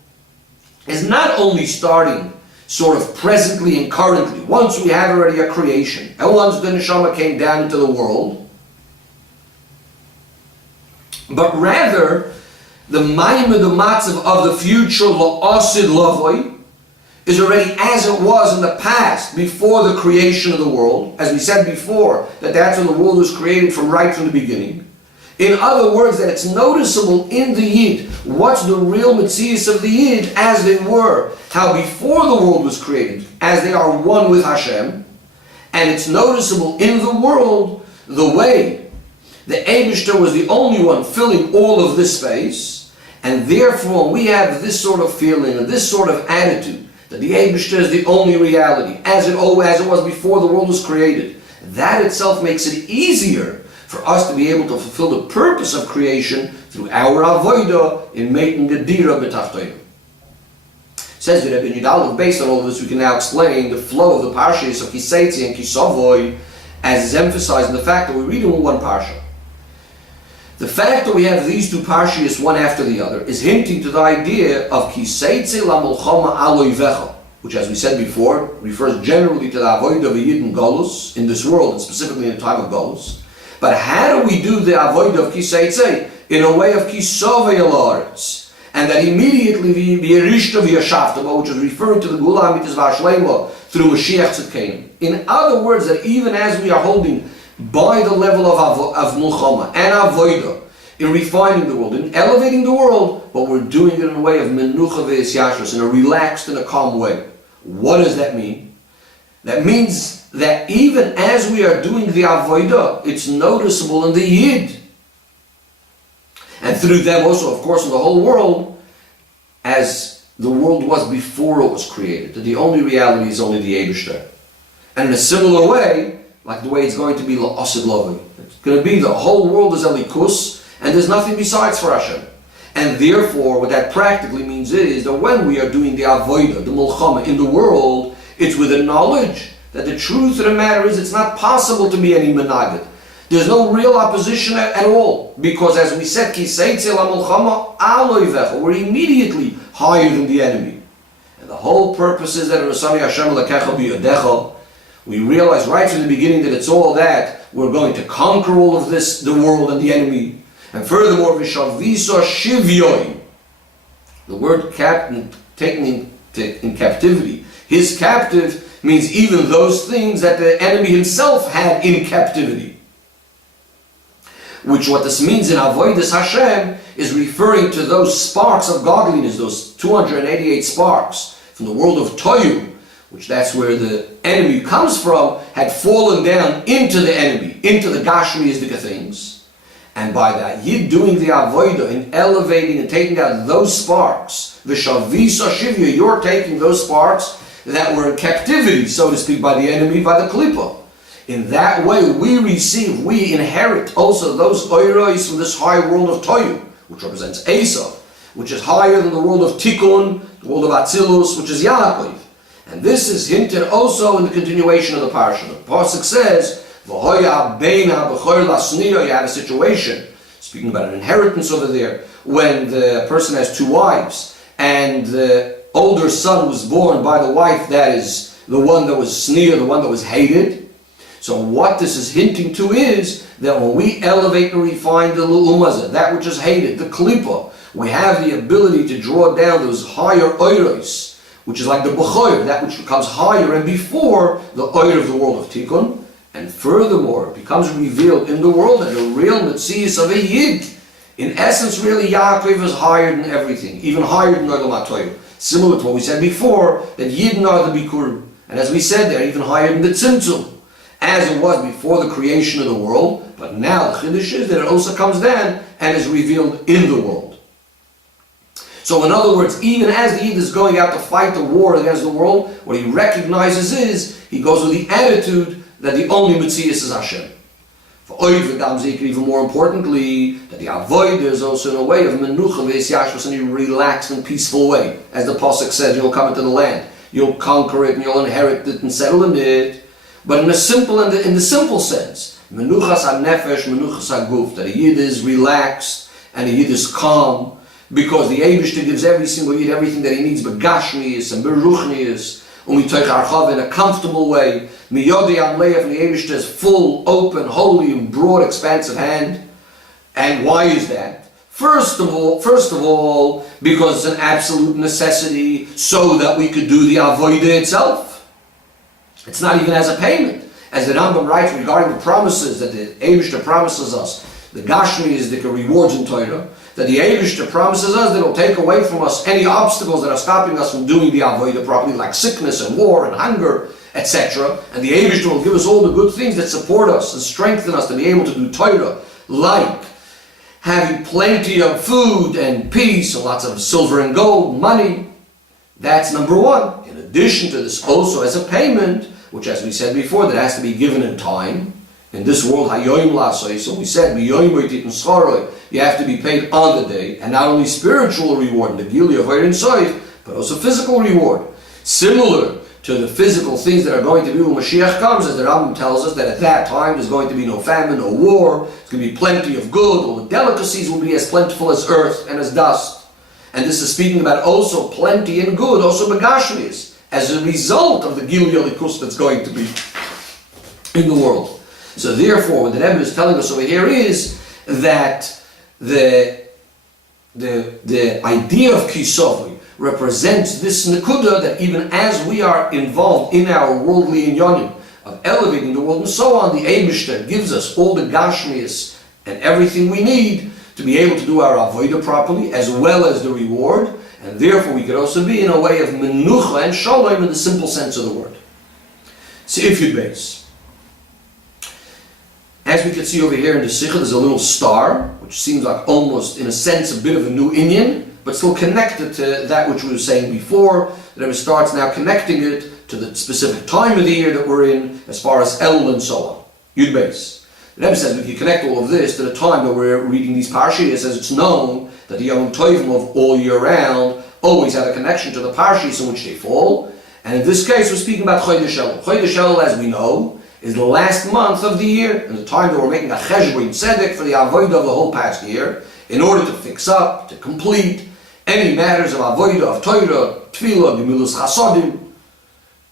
is not only starting sort of presently and currently, once we have already a creation, and once the neshama came down into the world, but rather the ma'imah, the matzav of the future, la'asid lavoi, is already as it was in the past, before the creation of the world. As we said before, that's when the world was created right from the beginning. In other words, that it's noticeable in the Yid, what's the real Metzius of the Yid as they were, how before the world was created, as they are one with Hashem, and it's noticeable in the world, the way the Eibishter was the only one filling all of this space, and therefore we have this sort of feeling, and this sort of attitude, that the Eibishter is the only reality, as it was before the world was created. That itself makes it easier for us to be able to fulfill the purpose of creation through our avodah in making the dira b'tachtonim. Says the Rebbe Nidalov, based on all of this, we can now explain the flow of the parshas of Seitze and Kisavoy, as is emphasized in the fact that we read them in one parsha. The fact that we have these two parshas one after the other is hinting to the idea of Seitze la Malchama aloivecha, which, as we said before, refers generally to the avodah of a Yid in Golus, in this world, and specifically in the time of Golus. But how do we do the avodah of Seitze? In a way of Kisovei Alaretz, and that immediately v'yerishta v'yashavta, which is referring to the Gula Amitis V'Ashleima through Mashiach Tzidkeinu. In other words, that even as we are holding by the level of Mulchama and avodah, in refining the world, in elevating the world, but we're doing it in a way of Menucha v'Yisyashros, in a relaxed and a calm way. What does that mean? That means that even as we are doing the avodah, it's noticeable in the Yid. And through them also, of course, in the whole world, as the world was before it was created. That the only reality is only the Eibishter. And in a similar way, like the way it's going to be la'asid lavi. It's going to be the whole world is elikus, and there's nothing besides for Hashem. And therefore, what that practically means is that when we are doing the avodah, the mulchama in the world, it's with the knowledge that the truth of the matter is it's not possible to be any menagid. There's no real opposition at all, because as we said, ki seitze la mulchama aloivecha, we're immediately higher than the enemy. And the whole purpose is that Rasani Hashem lekecha biyadecha. We realize right from the beginning that it's all that we're going to conquer all of this, the world and the enemy. And furthermore, vishavisa shivyoin, the word captain taken in captivity, his captive means even those things that the enemy himself had in captivity. Which what this means in Avodas Hashem is referring to those sparks of godliness, those 288 sparks from the world of Toyu, which that's where the enemy comes from, had fallen down into the enemy, into the Gashmiistic things. And by that, Yid doing the Avodah, in elevating and taking out those sparks, Vishavisa Shivya, you're taking those sparks that were in captivity, so to speak, by the enemy, by the Klippa. In that way, we inherit also those oiros from this high world of Toyu, which represents Esav, which is higher than the world of Tikkun, the world of Atzilus, which is Yaakov. And this is hinted also in the continuation of the parsha. The pasuk says, "V'hoya beina b'chor lasniya." You have a situation, speaking about an inheritance over there, when the person has two wives, and the older son was born by the wife that is the one that was sneer, the one that was hated. So what this is hinting to is that when we elevate and refine the lu'umazah, that which is hated, the klipa, we have the ability to draw down those higher oiros, which is like the b'choyer, that which becomes higher and before the oir of the world of Tikkun. And furthermore, it becomes revealed in the world that the real Metzius of a Yid, in essence, really Yaakov is higher than everything, even higher than Olam HaToyer. Similar to what we said before, that Yidden are the Bikurim. And as we said, they're even higher than the Tzimtzum, as it was before the creation of the world. But now the Chiddush is that it also comes down and is revealed in the world. So in other words, even as the Yid is going out to fight the war against the world, what he recognizes is, he goes with the attitude that the only Metzias is Hashem. For even more importantly, that the avoid is also in a way of menucha v'esyashvus, in a relaxed and peaceful way. As the Pasuk says, you'll come into the land, you'll conquer it, and you'll inherit it and settle in it. But in a simple, in the simple sense, menuchas ha-nefesh, menuchas ha-guf, that a Yid is relaxed and a Yid is calm, because the Eibishter gives every single Yid everything that he needs, begashmius and beruchnius, in a comfortable way. Miyodi Amleif, and the Eibishter's full, open, holy, and broad, expansive hand. And why is that? First of all, because it's an absolute necessity, so that we could do the avodah itself. It's not even as a payment, as the Rambam writes regarding the promises that the Eibishter promises us. The Gashmi is the rewards in Torah. That the Eibishter promises us that it will take away from us any obstacles that are stopping us from doing the avodah properly, like sickness and war and hunger, etc. And the Eibishter will give us all the good things that support us and strengthen us to be able to do Torah, like having plenty of food and peace and lots of silver and gold, money. That's number one. In addition to this, also as a payment, which, as we said before, that has to be given in time. In this world, hayoim lasoi, so we said, you have to be paid on the day, and not only spiritual reward, the gili of Eirin Soif, but also physical reward. Similar to the physical things that are going to be when Mashiach comes, as the Rambam tells us, that at that time there's going to be no famine, no war, there's going to be plenty of good, all the delicacies will be as plentiful as earth and as dust. And this is speaking about also plenty and good, also begashmis, as a result of the gili alikus that's going to be in the world. So therefore, what the Rebbe is telling us over here is that the idea of Kisovui represents this nekuda, that even as we are involved in our worldly inyanim, of elevating the world and so on, the Eibishter gives us all the gashmias and everything we need to be able to do our avodah properly, as well as the reward, and therefore we could also be in a way of menucha and shalom in the simple sense of the word. So if you base. As we can see over here in the Sikha, there's a little star, which seems like almost, in a sense, a bit of a new Inyan, but still connected to that which we were saying before. The Rebbe starts now connecting it to the specific time of the year that we're in, as far as Elul and so on. Yud Beis. The Rebbe says we can connect all of this to the time that we're reading these parshiyos, as it's known that the Yom Tovim of all year round always have a connection to the parshiyos in which they fall. And in this case, we're speaking about Chodesh Elul. Chodesh Elul, as we know, is the last month of the year, and the time that we're making a cheshbon tzedek for the avodah of the whole past year, in order to fix up, to complete any matters of avodah, of Torah, tefillah, gemilus chasodim,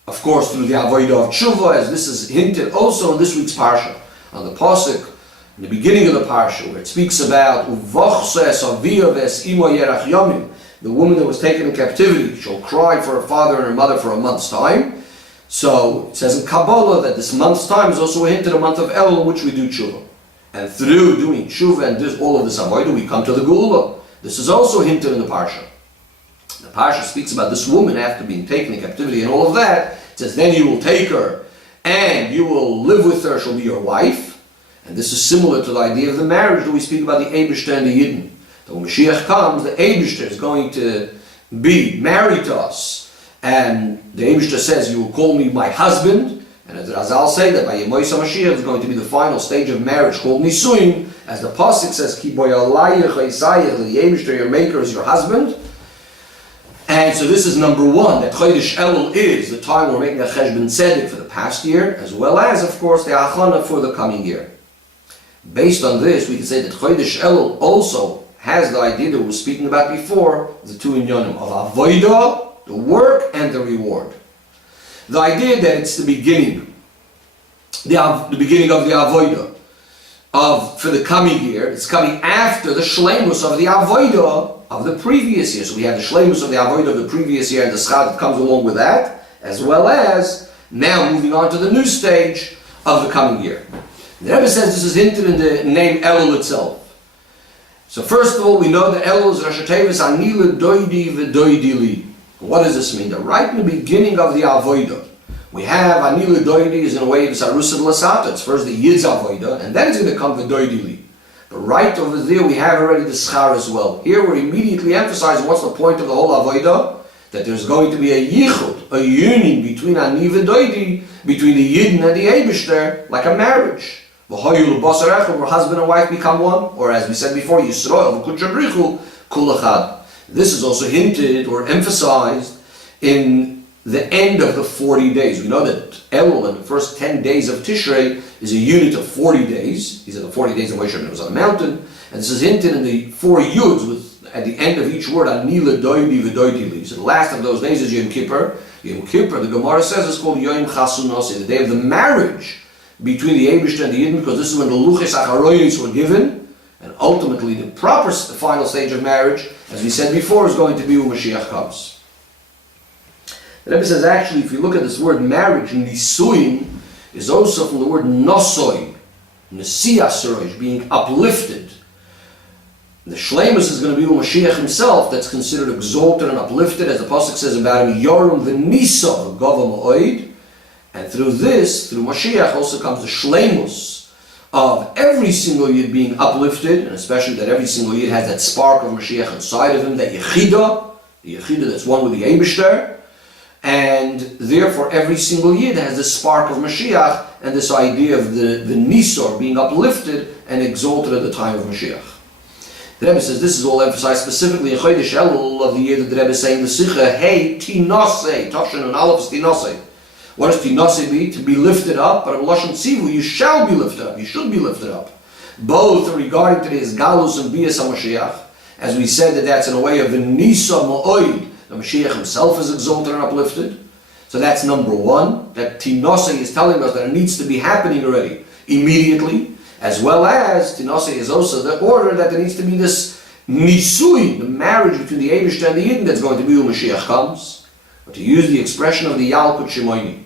of course through the avodah of tshuva, as this is hinted also in this week's parsha, on the pasuk, in the beginning of the parsha, where it speaks about uvochses aviyaves imo yerach yomim, the woman that was taken in captivity shall cry for her father and her mother for a month's time. So it says in Kabbalah that this month's time is also a hint to the month of Elul, in which we do tshuva. And through doing tshuva and all of this avodah, we come to the Geula. This is also hinted in the Parsha. The Parsha speaks about this woman after being taken in captivity and all of that. It says, then you will take her and you will live with her, she'll be your wife. And this is similar to the idea of the marriage that we speak about the Eibishter and the Yidden. That when Mashiach comes, the Eibishter is going to be married to us. And the Eibishter says, you will call me my husband. And as Razal say that by Yemois HaMashiach is going to be the final stage of marriage called Nisuin. As the Pasuk says, Ki bo yalayich Isaiah, the Eibishter, your maker, is your husband. And so this is number one, that Chodesh Elul is the time we're making a cheshbon tzedek for the past year, as well as, of course, the achana for the coming year. Based on this, we can say that Chodesh Elul also has the idea that we were speaking about before, the two inyanim of avodah, the work and the reward. The idea that it's the beginning, the beginning of the avodah for the coming year. It's coming after the shleimus of the avodah of the previous year. So we have the shleimus of the avodah of the previous year and the schad that comes along with that, as well as now moving on to the new stage of the coming year. The Rebbe says this is hinted in the name Elul itself. So first of all, we know that Elul is Rosh Tevis Anila Doidi V'Doidi Li. What does this mean? That right in the beginning of the avodah, we have Anila Doidi is in a way of Sarusa Lasata. It's first the Yid's avodah, and then it's going to come the Doidi Li. But right over there we have already the schar as well. Here we're immediately emphasizing what's the point of the whole avodah, that there's going to be a yichud, a union between Ani v'Doidi, between the Yidden and the Eibishter, like a marriage. Where husband and wife become one, or as we said before, Yisrael v'Kudshabrichu kul echad. This is also hinted or emphasized in the end of the 40 days. We know that Elul, in the first 10 days of Tishrei, is a unit of 40 days. These are the 40 days of Moshe Rabbeinu was on the mountain. And this is hinted in the 4 Yuds, with at the end of each word, Ani l'doidi v'doidi li. So the last of those days is Yom Kippur. Yom Kippur, the Gemara says, is called Yom Chasunasi, the day of the marriage between the Eibishter and the Yidden, because this is when the Luches Acharoyos were given, and ultimately the proper final stage of marriage, as we said before, is going to be when Mashiach comes. The Rebbe says actually, if you look at this word marriage, nisuin, is also from the word nosoi, nesiasoroish, being uplifted. The shleimus is going to be with Mashiach himself, that's considered exalted and uplifted, as the pasuk says about him, Yorum v'nisa v'gava ma'oid. And through this, through Mashiach, also comes the shleimus of every single Yid being uplifted, and especially that every single Yid has that spark of Mashiach inside of him, that Yechida, the Yechida that's one with the Eibishter, and therefore every single Yid has this spark of Mashiach, and this idea of the Nisor being uplifted and exalted at the time of Mashiach. The Rebbe says this is all emphasized specifically in Chodesh Elul of the year that the Rebbe is saying the Sikha, hey, Tinaseh, Tavshin and Aleph is Tinaseh. What does Tinaseh be? To be lifted up, but in Lashon Tzivu, you shall be lifted up, you should be lifted up. Both regarding today's Galus and Bias HaMashiach, as we said that that's in a way of the Nisa Ma'oid, the Mashiach himself is exalted and uplifted. So that's number one, that Tinaseh is telling us that it needs to be happening already, immediately. As well as, Tinaseh is also the order that there needs to be this Nisui, the marriage between the Eibishter and the Yidden, that's going to be when Mashiach comes. But to use the expression of the Yalkut Shimoini,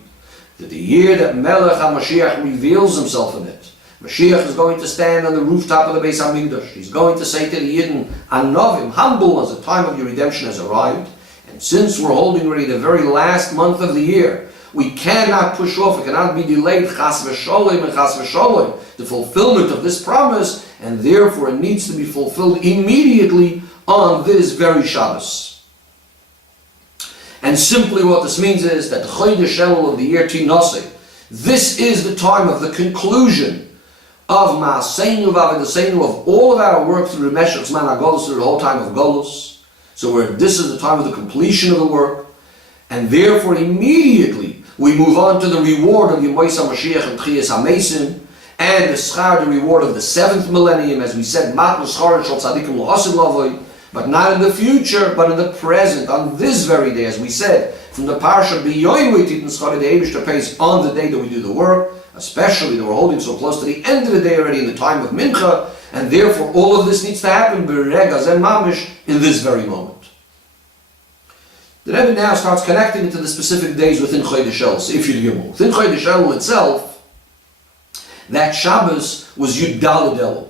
that the year that Melech HaMashiach reveals himself in it, Mashiach is going to stand on the rooftop of the Beis HaMikdash. He's going to say to the Yidden, Anovim, humble as the time of your redemption has arrived. And since we're holding already the very last month of the year, we cannot push off, it cannot be delayed, chas v'sholem and chas v'sholem, the fulfillment of this promise, and therefore it needs to be fulfilled immediately on this very Shabbos. And simply what this means is that the Chodesh Elul of the year Tinaseh, this is the time of the conclusion of Ma'aseinu v'Avodaseinu, of all of our work through Meshach Zman HaGolus, through the whole time of Golus. So this is the time of the completion of the work, and therefore immediately we move on to the reward of Yemois HaMashiach and Tchias HaMesim, and the schar, the reward of the 7th millennium, as we said, Matnu Schar Shal Tzadikim L'Asid Lavoi, but not in the future, but in the present, on this very day, as we said, from the Parsha B'yoyim V'Titin Schar, the Eibishter pays on the day that we do the work, especially that we're holding so close to the end of the day already in the time of Mincha, and therefore all of this needs to happen B'Regaz and Mamish in this very moment. The Rebbe now starts connecting it to the specific days within Chodesh Elul, Seif Yud Gimel. Within Chodesh Elul itself, that Shabbos was Yud Daled Elul.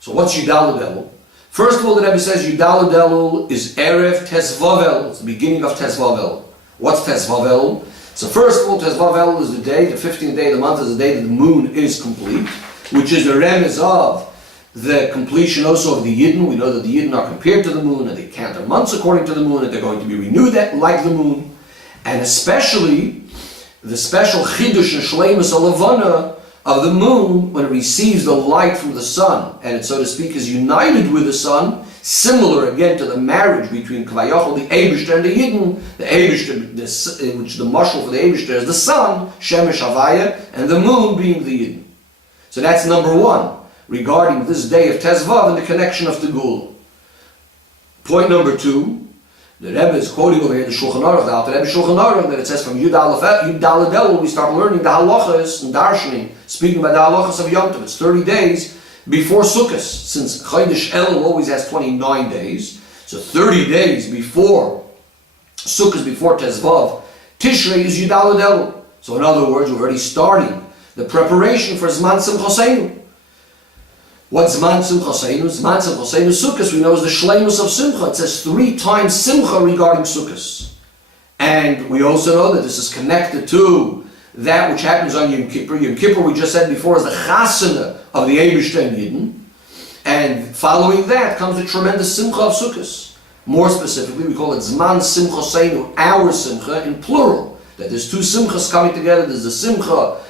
So what's Yud Daled Elul? First of all, the Rebbe says Yud Daled Elul is Erev Tezvav Elul. It's the beginning of Tezvav Elul. What's Tezvav Elul? So first of all, Tezvav Elul is the day, the 15th day of the month is the day that the moon is complete, which is the remez of the completion also of the Yidden. We know that the Yidden are compared to the moon, and they count their months according to the moon, and they're going to be renewed like the moon. And especially the special Chidush and Shleimus Alavana of the moon, when it receives the light from the sun, and it, so to speak, is united with the sun, similar again to the marriage between Kavayachol, the Eibishter, and the Yidden. The Eibishter, which the mashal for the Eibishter is the sun, Shemesh Havaya, and the moon being the Yidden. So that's number one, regarding this day of Tezvav and the connection of the Gul. Point number two, the Rebbe is quoting over here the Shulchan Aruch, the Alter Rebbe Shulchan Aruch, that it says from Yud Daled Elul we start learning the halachas and darshaning, speaking about the halachas of Yom Tov. It's 30 days before Sukkot, since Chodesh Elul always has 29 days, so 30 days before Sukkot, before Tezvav, Tishrei is Yud Daled Elul. So in other words, we're already starting the preparation for Zman Simchaseinu. What's Zman Simchaseinu? Zman Simchaseinu Sukkos, we know, is the Shleimus of Simcha. It says 3 times Simcha regarding Sukkos. And we also know that this is connected to that which happens on Yom Kippur. Yom Kippur, we just said before, is the Chasana of the Eibishter and Yidden. And following that comes the tremendous simcha of Sukkot. More specifically, we call it Zman Simchoseinu, our simcha, in plural. That there's two simchas coming together. There's the simcha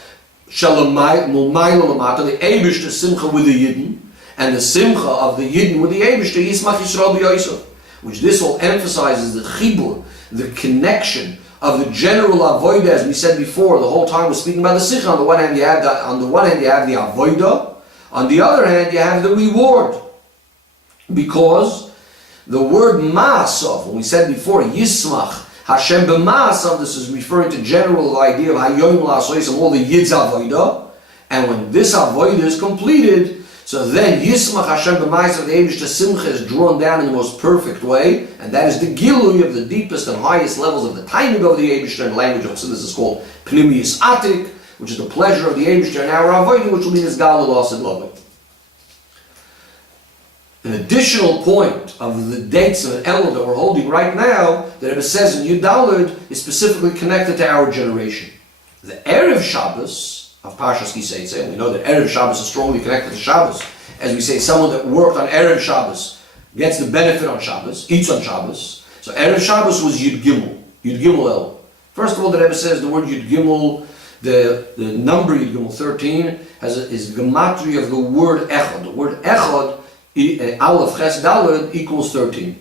Shalamayla Lamata, the Eibushter simcha with the Yidden, and the simcha of the Yidden with the Eibushter, Yismach Yisrael B'Yosef, which this all emphasizes the chibur, the connection of the general avodah, as we said before. The whole time we're speaking about the sikha. On the one hand, you have the avodah. On the other hand, you have the reward, because the word ma'asav, when we said before, Yismach Hashem b'ma'asav, this is referring to general idea of Hayoim la'asoyim, all the Yid's avodah, and when this avodah is completed, so then Yismach Hashem b'ma'asav, the Eibushter simcha is drawn down in the most perfect way, and that is the gilui of the deepest and highest levels of the timing of the Eibushter. In language of Chassidus is called Pnimius Atik, which is the pleasure of the Eibushter, and our avodah, which will be this Gal L'Asid Lovely. An additional point of the dates of Elul that we're holding right now, that it says in Yudalid, is specifically connected to our generation. The Erev Shabbos of Parshas Ki Seitze, and we know that Erev Shabbos is strongly connected to Shabbos. As we say, someone that worked on Erev Shabbos gets the benefit on Shabbos, eats on Shabbos. So Erev Shabbos was Yud Gimel Elul. First of all, the Rebbe says the word Yud Gimel, the number Yud Gimel 13, is gematria of the word Echad. The word Echad, Aleph Ches Daled, equals 13.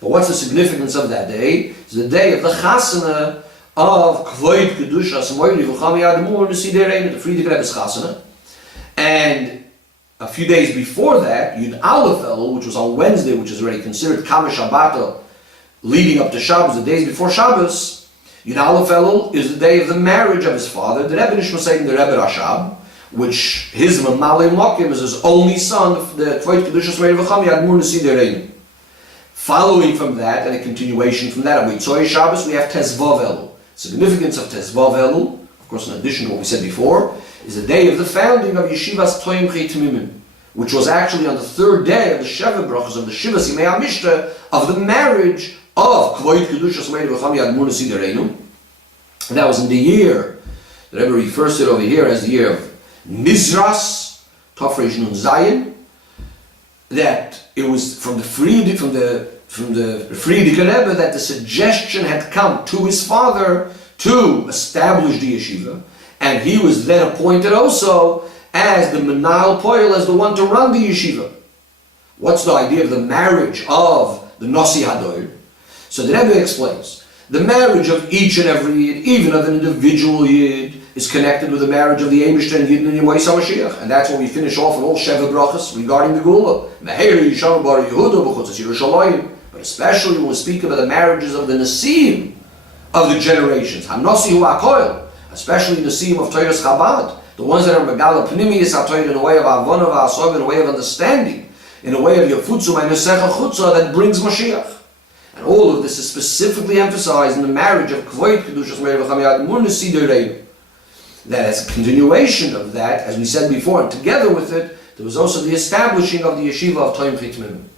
But what's the significance of that day? It's the day of the Chasana of Kvoid Kedusha Samoyli V'chami Admur Nesidereinu, the Friedrich Rebbe's Chasana. And a few days before that, Yud Aleph Elul, which was on Wednesday, which is already considered Kama Shabbat, leading up to Shabbos, the days before Shabbos, Yud Aleph Elul is the day of the marriage of his father, the Rebbe Nishma and the Rebbe Rashab, which his Mamale Mokim is his only son, the Kvoid Kedushas Meir V'chami Admur Nesidereinu. Following from that, and a continuation from that, of Mitzoy Shabbos, we have Tezvav Elul. Significance of Tezvav Elul, of course in addition to what we said before, is the day of the founding of Yeshivas Toim Chei Temimim, which was actually on the third day of the Sheva Brachos of the Shivas Yimei HaMishta, of the marriage of Kvoid Kedushas Meir V'chami Admur Nesidereinu. And that was in the year, the Rebbe refers to it over here as the year of Mizras, Tofresh Nun Zayin, that it was from the Friedrich Rebbe that the suggestion had come to his father to establish the yeshiva, and he was then appointed also as the Menal Poel, as the one to run the yeshiva. What's the idea of the marriage of the Nasi Hadoir? So the Rebbe explains, the marriage of each and every Yid, even of an individual Yid, is connected with the marriage of the Eibushter and Yidden and Yemei Samashiach. And that's what we finish off with all Sheva Brachas regarding the Gula. But especially when we speak about the marriages of the Nasiim of the generations, Hanasi Hu HaKoil, especially Nasiim of Toras Chabad, the ones that are Megala Pnimiyas HaTorah in a way of Avona V'Asov, in a way of understanding, in a way of Yafutzu Ma'Nesecha Chutza that brings Mashiach. And all of this is specifically emphasized in the marriage of Kvoid Kedushas Meir V'chami Admur Nesidereinu. That as a continuation of that, as we said before, and together with it, there was also the establishing of the yeshiva of Toim Chei Temimim.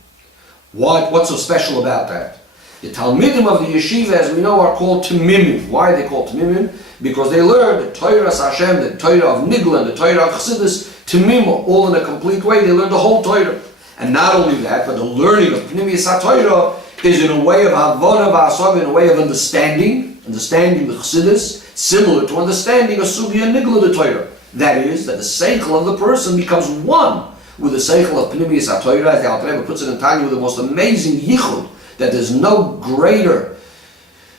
What's so special about that? The Talmidim of the yeshiva, as we know, are called Temimim. Why are they called Temimim? Because they learn the Torah Hashem, the Torah of Nigla, and the Torah of Chassidus, Temimim, all in a complete way. They learn the whole Torah. And not only that, but the learning of Pnimiyas HaTorah is in a way of Havana V'Asov, in a way of understanding the Chassidus, similar to understanding a Sugya Nigla the Torah. That is, that the seichel of the person becomes one with the seichel of Pnimiyas HaTorah, as the Alter Rebbe puts it in Tanya, with the most amazing yichud, that there's no greater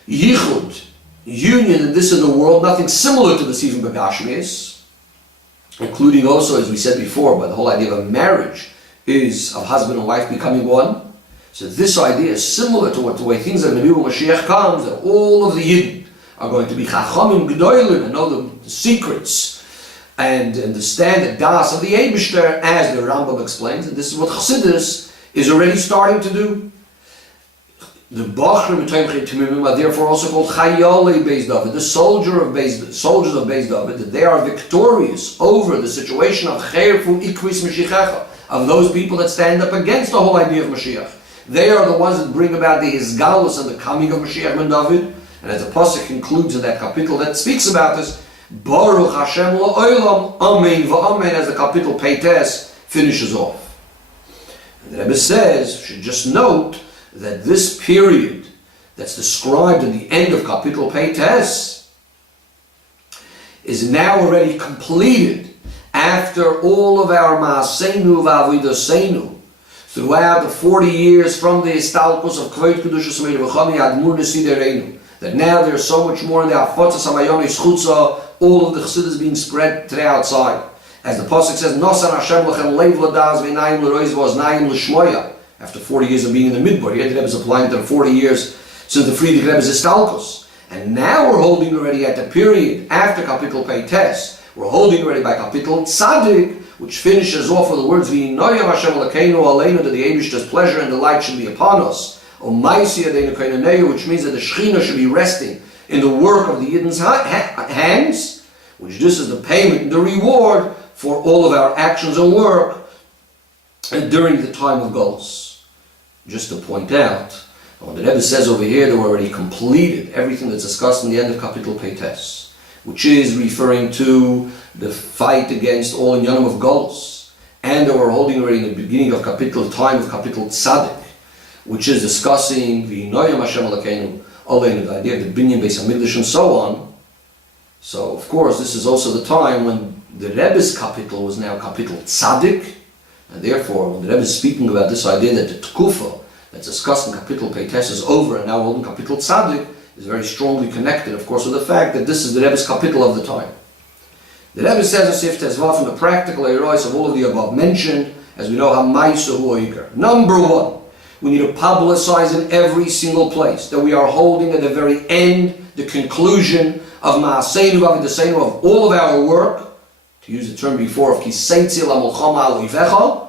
yichud, union than this in the world, nothing similar to this even Bagashmias, including also, as we said before, by the whole idea of a marriage is of husband and wife becoming one. So this idea is similar to the way things are going to be when Mashiach comes, that all of the Yidden are going to be Chachamim G'dolim and know the secrets and understand the das of the Eibushter, as the Rambam explains, and this is what Chassidus is already starting to do. The Bachrim Toim Chei Temimim are therefore also called Chayolei Beis David, the soldiers of Beis David, that they are victorious over the situation of Cherfu Ikvis Mashiach, of those people that stand up against the whole idea of Mashiach. They are the ones that bring about the Izgalus and the coming of Mashiach ben David. And as the pasuk concludes in that kapitel that speaks about this, Baruch Hashem la'olam, Amen v'Amen, as the kapitel Peites finishes off. And the Rebbe says, should just note that this period that's described in the end of Kapitel Peites is now already completed after all of our Ma'aseinu v'Avodaseinu throughout the 40 years from the Istalkus of Kvod Kedushas V'Chami Admur Nesidereinu, that now there's so much more in the Afotzas Hamayomis Chutza, all of the Chassidus being spread to the outside. As the Pasuk says, Nosan Hashem Lechem Leiv L'daz V'Einayim L'Roiz V'Oznayim L'Shmoya. After 40 years of being in the Midbar, here the Rebbe is applying to the 40 years since the Friedrich Rebbe's Istalkus. And now we're holding already at the period after Kapitel Peites. We're holding already by Kapitel Tzadik, which finishes off with the words V'Inoyam Hashem L'Keinu Aleinu, that the Eibishter's pleasure and delight should be upon us. Omaisi Adeinu Keinaneu, which means that the Shechina should be resting in the work of the Yidden's hands, which this is the payment, the reward for all of our actions and work during the time of Golus. Just to point out, when the Rebbe says over here that we're already completed everything that's discussed in the end of Kapitel Peites, which is referring to the fight against all Inyanim of Golus, and that we're holding already in the beginning of time of Kapitel Tzadik, which is discussing V'Inoyam Hashem Elokeinu Aleinu, the idea of the Binyan Beis HaMikdash and so on. So, of course, this is also the time when the Rebbe's Kapitel was now Kapitel Tzadik, and therefore, when the Rebbe is speaking about this idea that the Tkufa that's discussed in Kapitel Peites is over and now holding Kapitel Tzadik, is very strongly connected, of course, with the fact that this is the Rebbe's Kapitel of the time. The Rebbe says in Sif Tezvav from the practical areas of all of the above mentioned, as we know, HaMaisa Hu Oiker. Number one, we need to publicize in every single place that we are holding at the very end, the conclusion of Ma'aseinu v'Avodaseinu, of all of our work, to use the term before of Ki Seitze L'Molchama Aloivecha,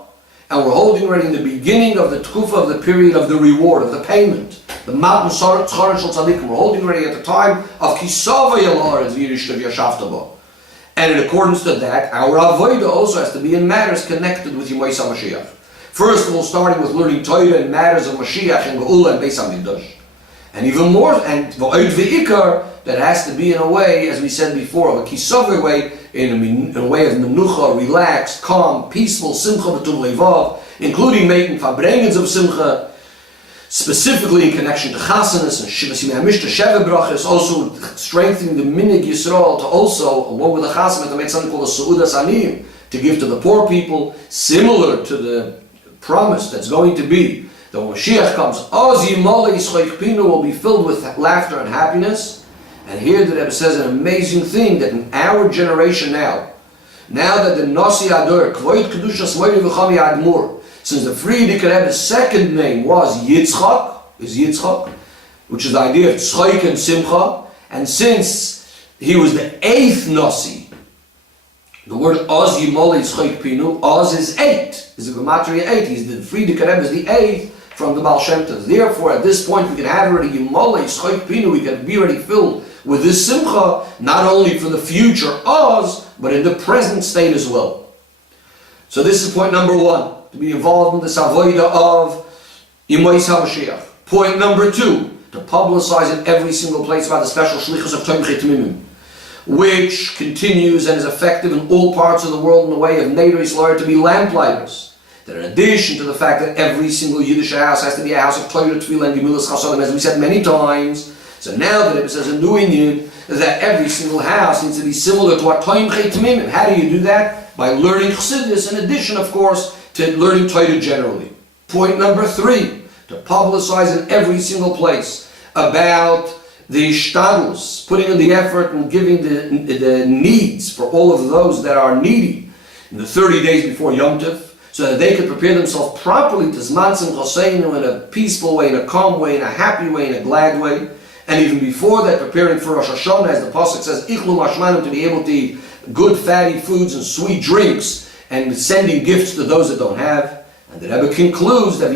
and we're holding already in the beginning of the Tkufa, of the period of the reward, of the payment, the Matan Tzaren Shel Tzadikim. We're holding already at the time of Kisava Yalaretz V'Yirishtav Yashavtaba. And in accordance to that, our Avodah also has to be in matters connected with Yemei HaMashiach. First of all, starting with learning Torah in matters of Mashiach and Geula and Beis HaMikdash. And even more, and V'Oid V'Ikar, that has to be in a way, as we said before, of a Kisava way, in a way of menucha, relaxed, calm, peaceful, simcha b'tum levav, including making fabrengens of simcha, specifically in connection to chasanas and shivas yimei hamishta, sheva brachas, also strengthening the minig Yisrael to also, along with the chasanas, to make something called a seudas aniyim, to give to the poor people, similar to the promise that's going to be that when Mashiach comes, Oz Yimolei Yisroich Pinu will be filled with laughter and happiness. And here the Rebbe says an amazing thing, that in our generation now that the Nasi Ador, Kvod Kedushas V'Chami Admur, since the Friedrich Rebbe's second name was Yitzchak, which is the idea of Tzchoik and Simcha, and since he was the 8th Nasi, the word Oz Yimolei Tzchoik Pinu, Oz is 8, is the Gematria 8, the Friedrich Rebbe is the 8th from the Baal Shem Tov. Therefore, at this point, we can have already Yimolei Tzchoik Pinu, we can be already filled with this simcha, not only for the future Oz, but in the present state as well. So this is point number one, to be involved in this avodah of Yemei HaMashiach. Point number two, to publicize in every single place about the special shlichus of Tomchei Tmimim, which continues and is effective in all parts of the world in the way of Neder Yisrael to be lamplighters. That in addition to the fact that every single Yiddish house has to be a house of Torah, Tefillah, and Gemilas Chasadim, as we said many times. So now that it says a new Indian, that every single house needs to be similar to what Tomchei Tmimim. How do you do that? By learning Chassidus, in addition, of course, to learning Torah generally. Point number three, to publicize in every single place about the shtadlus, putting in the effort and giving the needs for all of those that are needy in the 30 days before Yom Tov, so that they could prepare themselves properly to Zman Simcha Seinu in a peaceful way, in a calm way, in a happy way, in a glad way. And even before that, preparing for Rosh Hashanah, as the Pasuk says, Ichlu Mashmanim, to be able to eat good fatty foods and sweet drinks, and sending gifts to those that don't have. And the Rebbe concludes that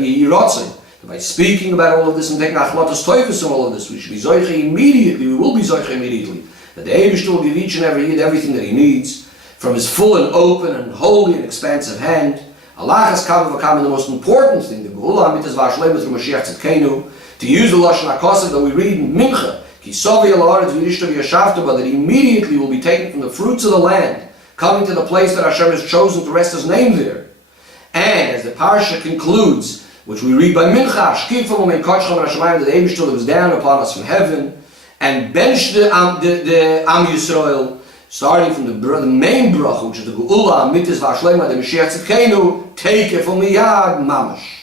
by speaking about all of this and taking Achmatas Toifus and all of this, we should be Zoiche immediately, we will be Zoiche immediately, that the Eibishter will give each and every Yid everything that he needs, from his full and open and holy and expansive hand. Allah has come the most important thing, the Geula Amitas V'Ashleima through Mashiach Tzidkenu, to use the Lashon HaKosav that we read in Mincha, Ki Sovi Al-Haaretz V'Yirishtav Yashavtaba, that immediately will be taken from the fruits of the land, coming to the place that Hashem has chosen to rest His name there. And as the parasha concludes, which we read by Mincha, that the Eibishter was down upon us from heaven, and benched the Am Yisrael, starting from the main bracha, which is the Geula, Mitzvah Shlema, the Mashiach Tzidkenu, take it from Miyad Mamash.